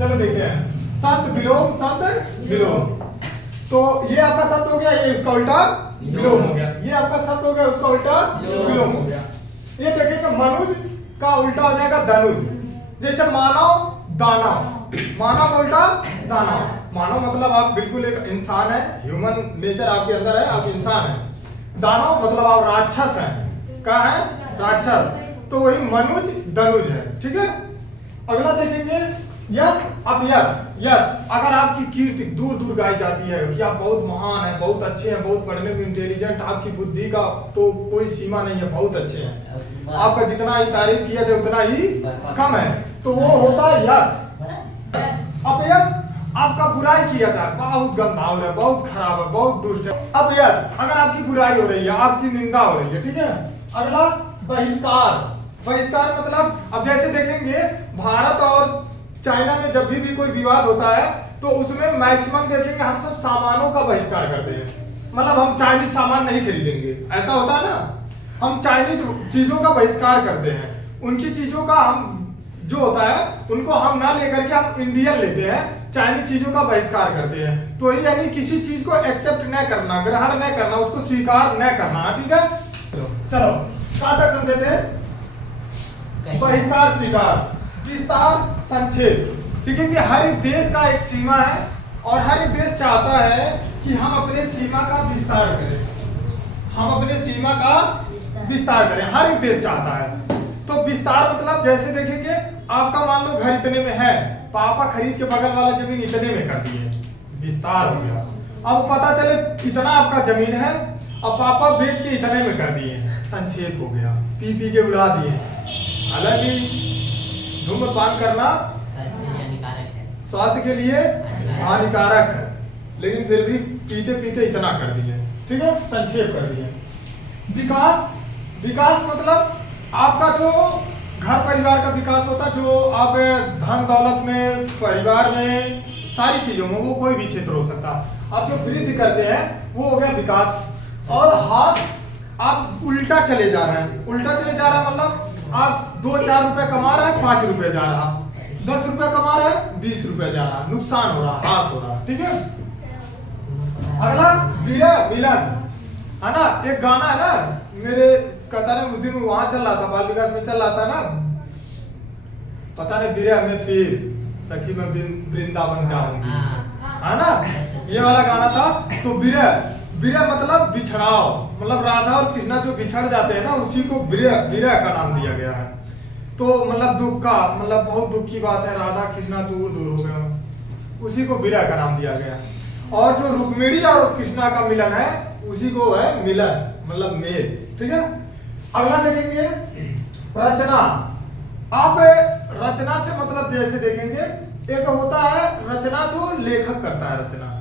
चलो देखते हैं। शब्द विलोम, शब्द विलोम। तो ये आपका शब्द हो गया, ये उसका उल्टा विलोम हो गया। ये आपका शब्द हो गया, उसका उल्टा विलोम हो गया। ये देखेंगे मनुज का उल्टा हो जाएगा धनुज। जैसे मानव, दानव। मानव का उल्टा दानव। मानव मतलब आप बिल्कुल एक इंसान है, ह्यूमन नेचर आपके अंदर है, आप इंसान है। दानव मतलब आप राक्षस हैं। क्या है? राक्षस। तो वही मनुज धनुज है। ठीक है। अगला देखेंगे यश, अपयश। यश, अगर आपकी कीर्ति दूर दूर गाई जाती है कि आप बहुत महान हैं, बहुत अच्छे हैं, बहुत पढ़ने में इंटेलिजेंट, आपकी बुद्धि का तो कोई सीमा नहीं है, बहुत अच्छे हैं, आपका जितना ही तारीफ किया जाए उतना ही कम है, तो वो होता है यश। अपयश, आपका बुराई किया जाए, बहुत गंदा हो रहा है, बहुत खराब है, बहुत दुष्ट है। अपयश, अगर आपकी बुराई हो रही है, आपकी निंदा हो रही है। ठीक है। अगला बहिष्कार। बहिष्कार मतलब अब जैसे देखेंगे भारत और चाइना में जब भी कोई विवाद होता है तो उसमें मैक्सिमम देखेंगे हम सब सामानों का बहिष्कार करते हैं। मतलब हम चाइनीज सामान नहीं खरीदेंगे, ऐसा होता है ना। हम चाइनीज चीजों का बहिष्कार करते हैं, उनकी चीजों का हम जो होता है उनको हम ना लेकर के हम इंडियन लेते हैं, चाइनीज चीजों का बहिष्कार करते हैं। तो ये यानी किसी चीज को एक्सेप्ट न करना, ग्रहण न करना, उसको स्वीकार न करना। ठीक है। चलो कहां तक समझे थे? बहिष्कार, स्वीकार, विस्तार, संक्षेप। ठीक है कि हर एक देश का एक सीमा है और हर एक देश चाहता है कि हम अपने सीमा का विस्तार करें, हम अपने सीमा का विस्तार करें, हर एक देश चाहता है। तो विस्तार मतलब जैसे देखेंगे आपका मान लो घर इतने में है, पापा खरीद के बगल वाला जमीन इतने में कर दिए, विस्तार हो गया। अब पता चले इतना आपका जमीन है, अब पापा बेच के इतने में कर दिए, संक्षेप हो गया, पी पी के उड़ा दिए। हालांकि धूम्रपान करना हानिकारक है, स्वास्थ्य के लिए हानिकारक है, लेकिन फिर भी पीते पीते इतना कर दिए। ठीक है, संक्षेप कर दिए। विकास, विकास मतलब आपका जो घर परिवार का विकास होता है, जो आप धन दौलत में, परिवार में, सारी चीजों में, वो कोई भी क्षेत्र हो सकता है, आप जो वृद्धि करते हैं वो हो गया विकास। और हास, आप उल्टा चले जा रहे हैं, उल्टा चले जा रहे हैं मतलब आप 2-4 रुपए कमा रहे हैं, 5 रुपए जा रहा, 10 रुपए कमा रहे हैं, 20 रुपए जा रहा, नुकसान हो रहा, हास हो रहा। ठीक है। अगला विरह मिलन है ना। एक गाना है ना, मेरे कतार में उस दिन वहां चल रहा था, बाल विकास में चल रहा था ना, पता नहीं विरह में तीर सखी में वृंदावन जाऊंगी, है ना, ये वाला गाना था। तो विरह, विरह मतलब बिछड़ाव, मतलब राधा और कृष्णा जो बिछड़ जाते हैं ना, उसी को विरह, विरह का नाम दिया गया है। तो मतलब दुख का, मतलब बहुत दुख की बात है, राधा कृष्णा दूर दूर हो गए, उसी को विरह का नाम दिया गया। और जो रुक्मिणी और कृष्णा का मिलन है उसी को है मिलन, मतलब मेल। ठीक है। अगला देखेंगे रचना। आप रचना से मतलब जैसे देखेंगे एक होता है रचना जो लेखक करता है रचना,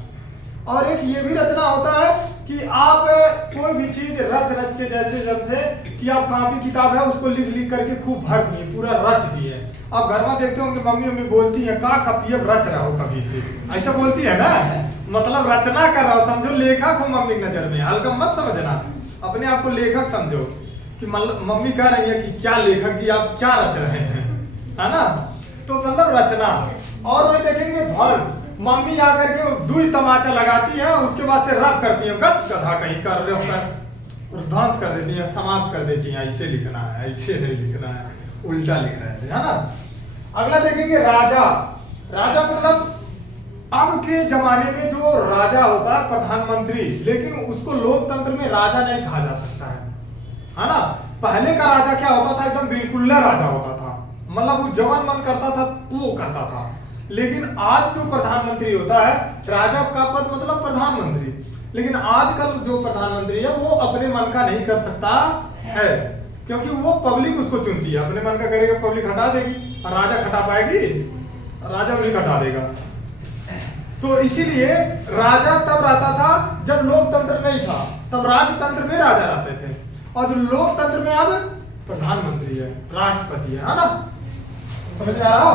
और एक ये भी रचना होता है कि आप कोई भी चीज रच रच के, जैसे जब से कि आप कॉपी किताब है उसको लिख लिख करके खूब भर दिए, पूरा रच दिए। आप घर में देखते होंगे मम्मी मम्मी बोलती है का कभी रच रहा हो, कभी से ऐसा बोलती है ना, मतलब रचना कर रहा हो, समझो लेखक हो मम्मी की नजर में, हल्का मत समझना, अपने आप को लेखक समझो कि मम्मी कह रही है कि क्या लेखक जी आप क्या रच रहे हैं, है ना। तो मतलब रचना। और वही देखेंगे ध्वंस, मम्मी आकर के दुई तमाचा लगाती है, उसके बाद से रब करती है, गधा कहीं कर रहे होकर, और ध्वंस कर देती है, समाप्त कर देती है, ऐसे लिखना है, ऐसे नहीं लिखना है, उल्टा लिख रहे थे, है ना। अगला देखेंगे राजा। राजा मतलब अब के जमाने में जो राजा होता है प्रधानमंत्री, लेकिन उसको लोकतंत्र में राजा नहीं कहा जा सकता है ना। पहले का राजा क्या होता था, एकदम बिल्कुल राजा होता था, मतलब वो जवान मन करता था वो करता था। लेकिन आज जो प्रधानमंत्री होता है, राजा का पद मतलब प्रधानमंत्री, लेकिन आजकल जो प्रधानमंत्री है वो अपने मन का नहीं कर सकता है, क्योंकि वो पब्लिक उसको चुनती है, अपने मन का करेगा पब्लिक हटा देगी, और राजा हटा पाएगी, राजा उन्हें हटा देगा। तो इसीलिए राजा तब रहता था जब लोकतंत्र नहीं था, तब राजतंत्र में राजा रहते थे, और जो लोकतंत्र में अब प्रधानमंत्री है, राष्ट्रपति है ना। समझ में आ रहा?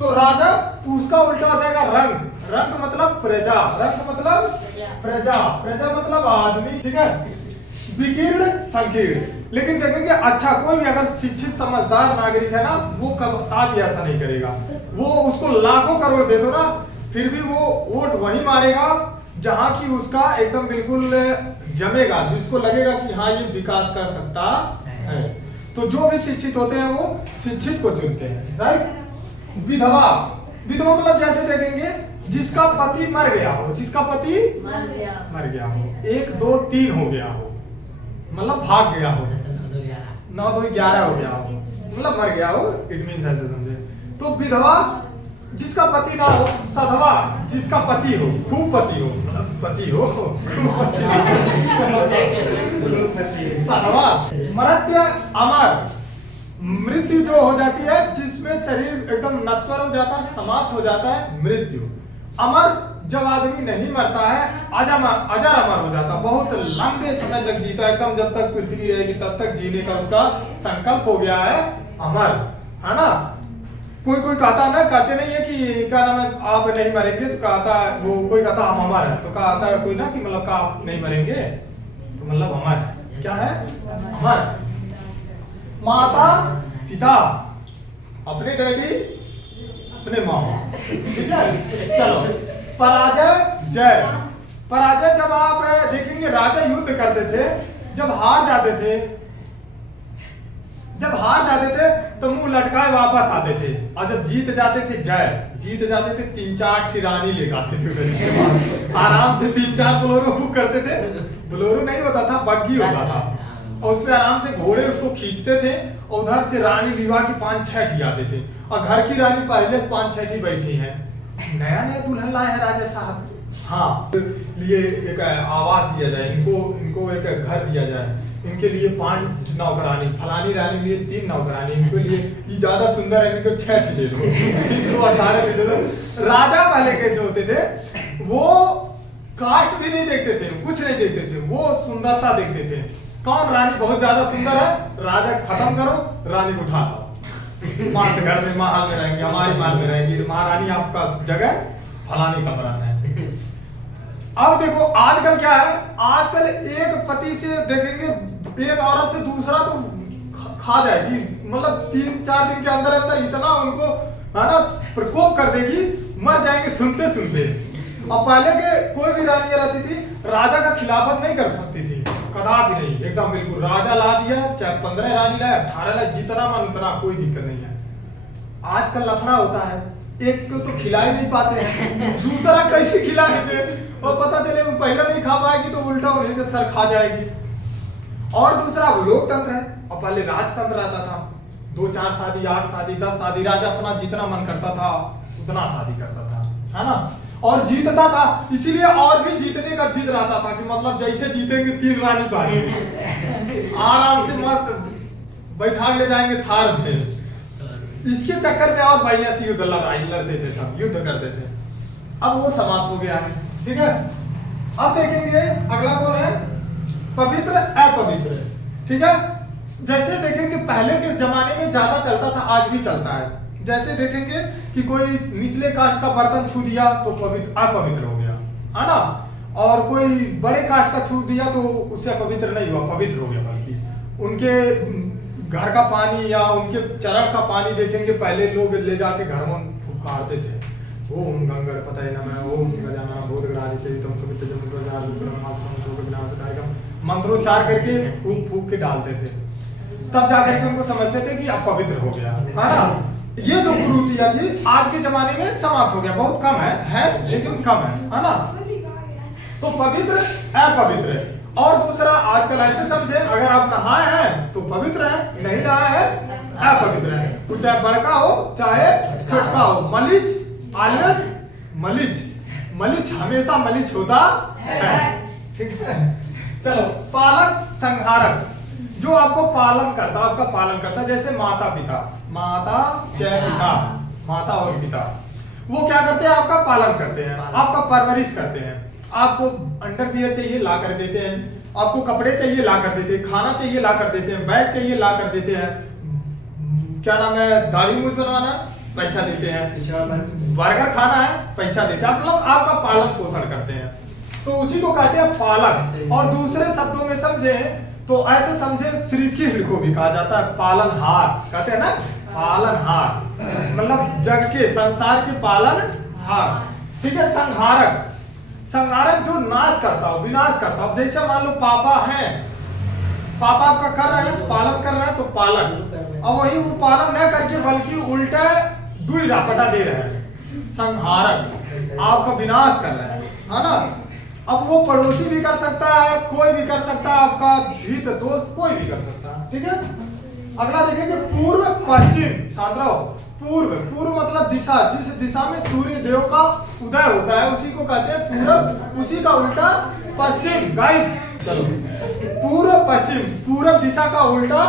तो राजा उसका उल्टा हो जाएगा रंग। रंग मतलब प्रजा, रंग मतलब प्रजा, प्रजा मतलब आदमी। ठीक है। विकीर्ण, संकीर्ण। लेकिन देखेंगे अच्छा कोई भी अगर शिक्षित समझदार नागरिक है ना, वो कभी ऐसा नहीं करेगा, वो उसको लाखों करोड़ दे दो ना, फिर भी वो वोट वही मारेगा जहां की उसका एकदम बिल्कुल जमेगा, जिसको लगेगा कि हाँ ये विकास कर सकता है। तो जो भी शिक्षित होते हैं वो शिक्षित को चुनते हैं, राइट। विधवा, विधवा मतलब जैसे देखेंगे जिसका पति मर गया हो, जिसका पति मर गया हो, 1 2 3 हो गया हो, मतलब भाग गया हो, 9 2 11 हो गया हो, मतलब मर गया हो, इट मींस ऐसे समझे। तो विधवा जिसका पति ना हो, सधवा जिसका पति हो, खूब पति हो, मतलब पति हो, सधवा। मृत्यु अमर, मृत्यु जो हो जाती है जिसमें शरीर एकदम नश्वर हो जाता है, समाप्त हो जाता है, मृत्यु। अमर जब आदमी नहीं मरता है, अजर अमर हो जाता, बहुत लंबे समय तक जीता, एकदम जब तक पृथ्वी रहेगी तब तक जीने का उसका संकल्प हो गया है, अमर, है ना। कोई कोई कहता है ना, कहते नहीं है कि क्या नाम है आप नहीं मरेंगे, तो कहता है वो, कोई कहता हम अमर है, तो कहता है कोई ना कि मतलब का आप नहीं मरेंगे, तो मतलब अमर है, क्या है, अमर। माता पिता, अपने डैडी अपने माँ, ठीक है। चलो पराजय जय, पराजय जब आप देखेंगे राजा युद्ध करते थे, जब हार जाते थे, जब हार जाते थे तो मुंह लटकाए वापस आते थे, और जब जीत जाते थे जय, जीत जाते थे 3-4 ठिरानी लेकर आते थे, आराम से 3-4 बोलेरो बुक करते थे, बोलेरो नहीं होता था, बग्गी होता था, और उसमें आराम से घोड़े उसको खींचते थे, और उधर से रानी लीवा की 5-6 ठी आते थे, और घर की रानी पहले 5-6 ठी बैठी हैं, नया नया दुल्हन लाए हैं राजा साहब, हाँ लिए एक आवास दिया जाए, इनको एक घर दिया जाए, इनके लिए 5 नौकरानी, फलानी रानी लिए 3 नौकरानी, इनके लिए ये ज्यादा सुंदर है, इनको 6 दे दो, इनको 18 दे दो। राजा वाले के जो होते थे वो कास्ट भी नहीं देखते थे, कुछ नहीं देखते थे, वो सुंदरता देखते थे। कौन रानी बहुत ज्यादा सुंदर है, राजा खत्म करो, रानी को उठा लाओ, माँ के घर में महल में रहेंगे, हमारी महल में रहेंगी, महारानी आपका जगह फलानी कमरा में है। अब देखो आजकल क्या है, आजकल एक पति से देखेंगे एक औरत से दूसरा तो खा जाएगी, मतलब 3-4 दिन के अंदर अंदर इतना उनको है ना प्रकोप कर देगी, मर जाएंगे सुनते सुनते। अब पहले के कोई भी रानी रहती थी, राजा का खिलाफत नहीं कर सकती थी, कदापि नहीं, एकदम बिल्कुल, राजा ला दिया, चाहे 15 रानी लाए, 18 लाए, जितना मन उतना, कोई दिक्कत नहीं है। आजकल लफड़ा होता है, एक को तो खिला ही नहीं पाते हैं, दूसरा कैसे खिलाएंगे, और पता चले वो पहले नहीं खा पाएगी तो उल्टा उन्हीं के सर खा जाएगी। और दूसरा लोकतंत्र है, और पहले राजतंत्र रहता था, 2-4 शादी, 8 शादी, 10 शादी, राजा अपना जितना मन करता था उतना शादी करता था, है ना, और जीतता था, इसीलिए और भी जीतने का जिद रहता था कि मतलब जैसे जीतेंगे 3 रानी पाएंगे, आराम से मत बैठा ले जाएंगे थार में। इसके चक्कर में और बढ़िया सी युद्ध लड़ते थे, सब युद्ध करते थे। अब वो समाप्त हो गया है, ठीक है। अब देखेंगे अगला कौन है, पवित्र अपवित्र, ठीक है। जैसे देखेंगे पहले के जमाने में ज्यादा चलता था, आज भी चलता है। जैसे देखेंगे कि कोई निचले कास्ट का बर्तन छू दिया तो अपवित्र हो गया, है ना, और कोई बड़े कास्ट का छू दिया तो उससे अपवित्र नहीं हुआ, पवित्र हो गया। बल्कि उनके घर का पानी या उनके चरण का पानी देखेंगे पहले लोग ले जाके घर में फुकारते थे, ओम गंगड़ पता है ना मैं, ओम गजानन भूतगणाधि से तुम कवित जमुन प्रसाद विक्रम शोक विनाश कार्यक्रम मंत्रोच्चार करके फूक फूक के डालते थे, तब जाकर के उनको समझते थे कि अब पवित्र हो गया, है ना। ये जो कुरीतियां थी आज के जमाने में समाप्त हो गया, बहुत कम है लेकिन कम है ना। तो पवित्र अपवित्र, और दूसरा आजकल ऐसे समझे, अगर आप नहाए हैं तो पवित्र है, नहीं नहाए हैं अपवित्र है, वो चाहे बड़का हो चाहे छोटा हो, मलिच ऑलवेज मलिच हमेशा मलिच होता है, ठीक है। चलो पालक संहारक, जो आपको पालन करता, आपका पालन करता, जैसे माता पिता, माता चाहे पिता, माता और पिता, वो क्या करते हैं, आपका पालन करते हैं, आपका परवरिश करते हैं, आपको अंडरवियर चाहिए ला कर देते हैं, आपको कपड़े चाहिए ला कर देते हैं, खाना चाहिए ला कर देते हैं, बैग चाहिए ला कर देते हैं, क्या नाम है, दाढ़ी मूछ बनवाना पैसा देते हैं, बर्गर खाना है पैसा देते हैं, मतलब आपका पालन पोषण करते हैं, तो उसी को कहते हैं पालक। और दूसरे शब्दों में समझे तो ऐसे समझे श्री कृष्ण को भी कहा जाता है पालनहार, कहते हैं ना पालनहार, मतलब जग के संसार के पालनहार। ठीक है, संहारक, संहारक जो नाश करता हो, विनाश करता हो। जैसे मान लो पापा हैं, पापा आपका कर रहे हैं, पालन कर रहे हैं, तो पालन, और वही वो पालन न करके बल्कि उल्टा दुई रापटा दे रहे हैं, संहारक, आपका विनाश कर रहे हैं, है ना। अब वो पड़ोसी भी कर सकता है, कोई भी कर सकता है, आपका हित दोस्त कोई भी कर सकता है। ठीक है, अगला देखेंगे पूर्व पश्चिम। शांत रहो। पूर्व, पूर्व मतलब दिशा, जिस दिशा में सूर्य देव का उदय होता है उसी को कहते हैं पूर्व, उसी का उल्टा पश्चिम। गाइड चलो, पूर्व पश्चिम, पूर्व दिशा का उल्टा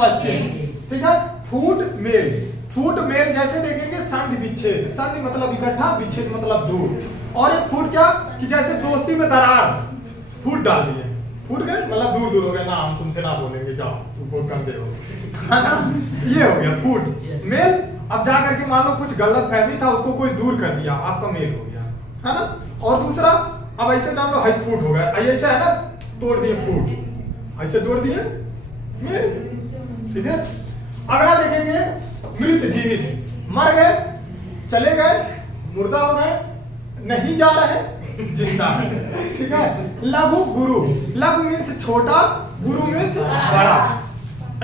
पश्चिम। ठीक है, फूट मेल, फूट मेल जैसे देखेंगे संधि विच्छेद, संधि मतलब इकट्ठा, विच्छेद मतलब दूर। और एक फूट क्या कि जैसे दोस्ती में दरार, फूट डाल दिए, फूट गए मतलब दूर दूर हो गए ना, हम तुमसे ना बोलेंगे, जाओ तुम बहुत गंदे हो, है ना। ये हो गया फूट मेल। अब जा करके मान लो कुछ गलत फहमी था, उसको कोई दूर कर दिया, आपका मेल हो गया, है ना। और दूसरा, अब ऐसे जान लो हाई फूट हो गया, ऐसे है ना, तोड़ दिए फूट, ऐसे जोड़ दिए मेल। ठीक है, अगला देखेंगे मृत जीवित, मर गए, चले गए, मुर्दा हो गए, नहीं जा रहे, जिंदा है। ठीक है, लघु गुरु, लघु मीन्स छोटा, गुरु मीन्स बड़ा।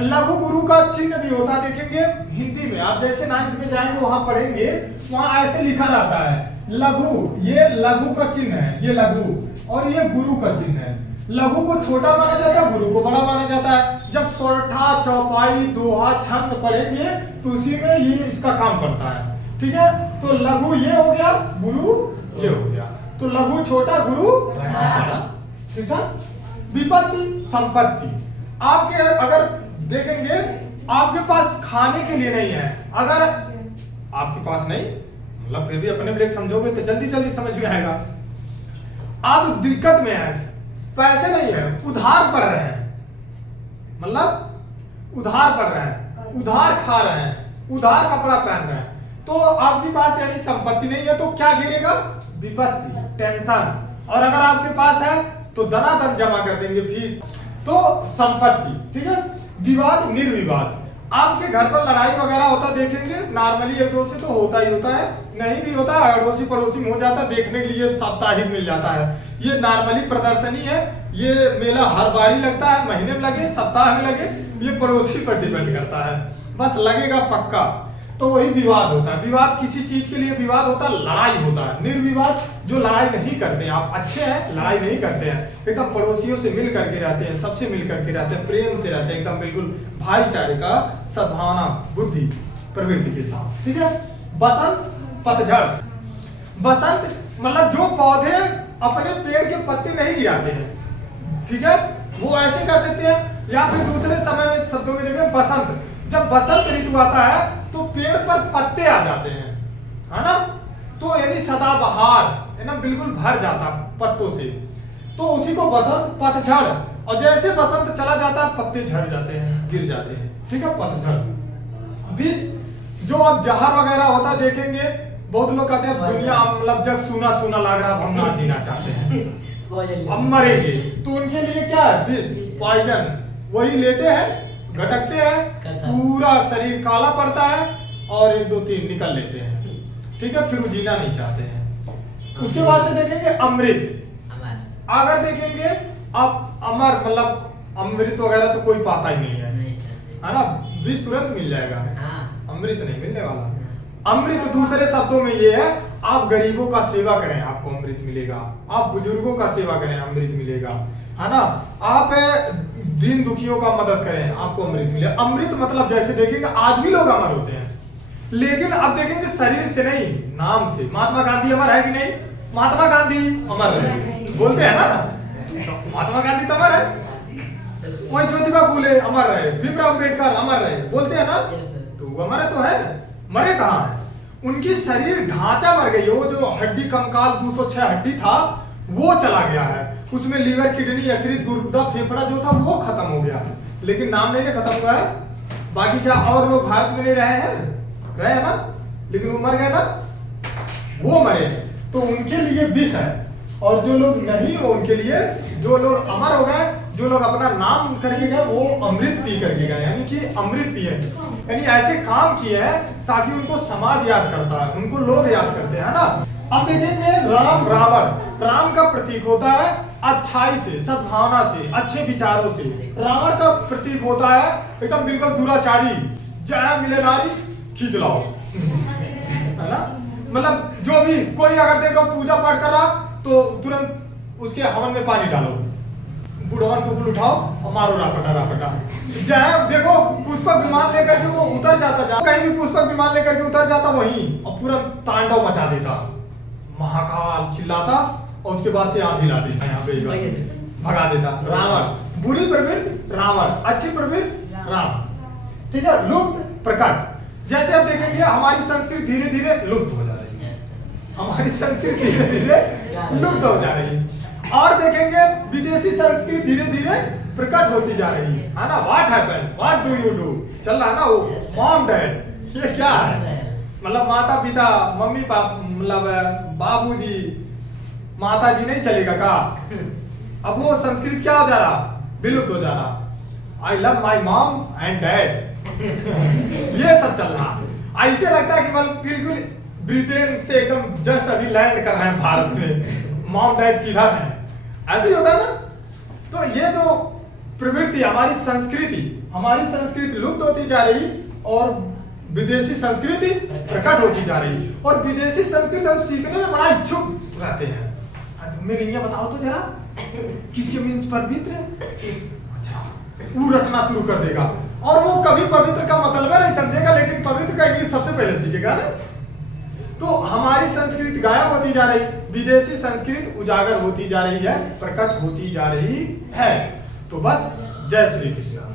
लघु गुरु का चिन्ह भी होता है, देखेंगे हिंदी में, आप जैसे 9th में जाएंगे वहां पढ़ेंगे, वहां ऐसे लिखा रहता है लघु, ये लघु का चिन्ह है, ये लघु, और ये गुरु का चिन्ह है। लघु को छोटा माना जाता है, गुरु को बड़ा माना जाता है। जब सोरठा, चौपाई, दोहा, छंद पढ़ेंगे तो उसी में ये इसका काम पड़ता है। ठीक है, तो लघु ये हो गया, गुरु ये हो गया, तो लघु छोटा, गुरु बड़ा। ठीक है, विपत्ति संपत्ति, आपके अगर देखेंगे आपके पास खाने के लिए नहीं है, अगर आपके पास नहीं मतलब फिर भी अपने ब्रेक समझोगे तो जल्दी जल्दी समझ में आएगा। आप दिक्कत में है, पैसे नहीं है, उधार पड़ रहे हैं, मतलब उधार पड़ रहे हैं, उधार खा रहे हैं, उधार कपड़ा पहन रहे हैं, तो आपके पास यानी संपत्ति नहीं है, तो क्या गिरेगा, विपत्ति, टेंशन। और अगर आपके पास है तो दनादन जमा कर देंगे फीस, तो संपत्ति। ठीक है, विवाद निर्विवाद, आपके घर पर लड़ाई वगैरह होता देखेंगे, नॉर्मली एक दो से तो होता ही होता है, नहीं भी होता अड़ोसी पड़ोसी में हो जाता है, देखने के लिए साप्ताहिक मिल जाता है। ये नॉर्मली प्रदर्शनी है, ये मेला हर बारी लगता है, महीने में लगे, सप्ताह में लगे, ये पड़ोसी पर डिपेंड करता है, बस लगेगा पक्का। तो वही विवाद होता है, विवाद किसी चीज के लिए विवाद होता है, लड़ाई होता है। निर्विवाद जो लड़ाई नहीं करते हैं, आप अच्छे हैं, लड़ाई नहीं करते हैं, एकदम पड़ोसियों से मिल करके रहते हैं, सबसे मिल करके रहते हैं, प्रेम से रहते हैं, एकदम बिल्कुल भाईचारे का सद्भावना बुद्धि प्रवृत्ति के साथ। ठीक है, बसंत पतझड़, बसंत मतलब जो पौधे अपने पेड़ के पत्ते नहीं गिराते हैं, ठीक है, वो ऐसे कर सकते हैं, या फिर दूसरे समय में शब्दों में देखें बसंत, जब बसंत ऋतु आता है तो पेड़ पर पत्ते आ जाते हैं, है ना, तो यानी सदाबहार है ना, बिल्कुल भर जाता पत्तों से, तो उसी को बसंत पतझड़। और जैसे बसंत चला जाता है पत्ते झड़ जाते हैं, गिर जाते हैं। ठीक है, पतझड़। बीच जो अब जहर वगैरह होता देखेंगे, बहुत लोग कहते हैं दुनिया मतलब जग सूना सूना लग रहा, हम ना जीना चाहते हैं, हम मरेंगे, तो उनके लिए क्या है, विष, पॉइजन, वही लेते हैं, घटकते हैं, पूरा शरीर काला पड़ता है, और 1 2 3 निकल लेते हैं। ठीक है, फिर वो जीना नहीं चाहते हैं। उसके बाद से देखेंगे अमृत, अगर देखेंगे आप अमर मतलब अमृत वगैरह तो कोई पाता ही नहीं है ना, विष तुरंत मिल जाएगा, अमृत नहीं मिलने वाला। अमृत दूसरे शब्दों में ये है, आप गरीबों का सेवा करें आपको अमृत मिलेगा, आप बुजुर्गों का सेवा करें अमृत मिलेगा, है ना, आप दीन दुखियों का मदद करें आपको अमृत मिलेगा। अमृत मतलब जैसे देखेंगे आज भी लोग अमर होते हैं, लेकिन अब देखेंगे शरीर से नहीं, नाम से। महात्मा गांधी अमर है कि नहीं, महात्मा गांधी अमर है बोलते हैं ना, महात्मा गांधी तो अमर है, वही ज्योतिबा फूले अमर रहे, भीमराव अम्बेडकर अमर रहे, बोलते हैं ना, तो अमर तो है, मरे कहाँ है, उनकी शरीर ढांचा मर गई, वो जो हड्डी कंकाल 206 हड्डी था वो चला गया है, उसमें लीवर, किडनी, यकृत, गुर्दा, फेफड़ा जो था वो खत्म हो गया, लेकिन नाम नहीं खत्म हुआ है। बाकी क्या और लोग भारत में नहीं रहे हैं, रहे हैं ना, लेकिन वो मर गए ना, वो मरे, तो उनके लिए विष है। और जो लोग नहीं हो उनके लिए, जो लोग अमर हो गए जो लोग अपना नाम करके गए वो अमृत पी करके गए, यानी कि अमृत पिए, यानी ऐसे काम किए हैं ताकि उनको समाज याद करता है, उनको लोग याद करते हैं ना। अब देखेंगे राम रावण, राम का प्रतीक होता है अच्छाई से, सद्भावना से, अच्छे विचारों से। रावण का प्रतीक होता है एकदम बिल्कुल दुराचारी, जय मिले नारी खींच लाओ है ना। मतलब जो भी कोई अगर देख लो पूजा पाठ कर रहा तो तुरंत उसके हवन में पानी डालो, बुढ़वन को बुल उठाओ और मारो रापटा रापटा। जय देखो पुष्पक विमान लेकर के वो उतर जाता, कहीं भी पुष्पक विमान लेकर के उतर जाता वहीं और पूरा तांडव मचा देता, महाकाल चिल्लाता और उसके बाद से आंधी ला देता, यहाँ पे भगा देता। रावण बुरी प्रवृत्ति रावण, अच्छी प्रवृत्ति राम। ठीक है, लुप्त प्रकट। जैसे आप देखेंगे हमारी संस्कृति धीरे धीरे लुप्त हो जा रही है, हमारी संस्कृति धीरे धीरे लुप्त हो जा रही है। और देखेंगे विदेशी संस्कृति धीरे धीरे प्रकट होती जा रही है ना। What happen, what do you do चल रहा है ना वो मॉम डैड, ये क्या है, मतलब माता पिता मम्मी पापा, मतलब बाबूजी माता जी नहीं चलेगा का। अब वो संस्कृत क्या हो जा रहा, विलुप्त हो जा रहा। I love my mom and dad ये सब चल रहा। ऐसे लगता है कि मतलब बिल्कुल ब्रिटेन से एकदम जस्ट अभी लैंड कर रहे हैं भारत में, मॉम डैड किधर है, ऐसे ही होता है ना। तो ये जो प्रवृत्ति हमारी संस्कृति लुप्त होती जा रही और विदेशी संस्कृति प्रकट होती जा रही। और विदेशी संस्कृति हम सीखने में बड़ा इच्छुक रहते हैं। तुम्हें नहीं बताओ तो जरा किसके मीन्स पवित्र, अच्छा वो रटना शुरू कर देगा और वो कभी पवित्र का मतलब नहीं समझेगा, लेकिन पवित्र का इंग्लिश सबसे पहले सीखेगा ना। तो हमारी संस्कृति गायब होती जा रही, विदेशी संस्कृति उजागर होती जा रही है, प्रकट होती जा रही है। तो बस जय श्री कृष्ण।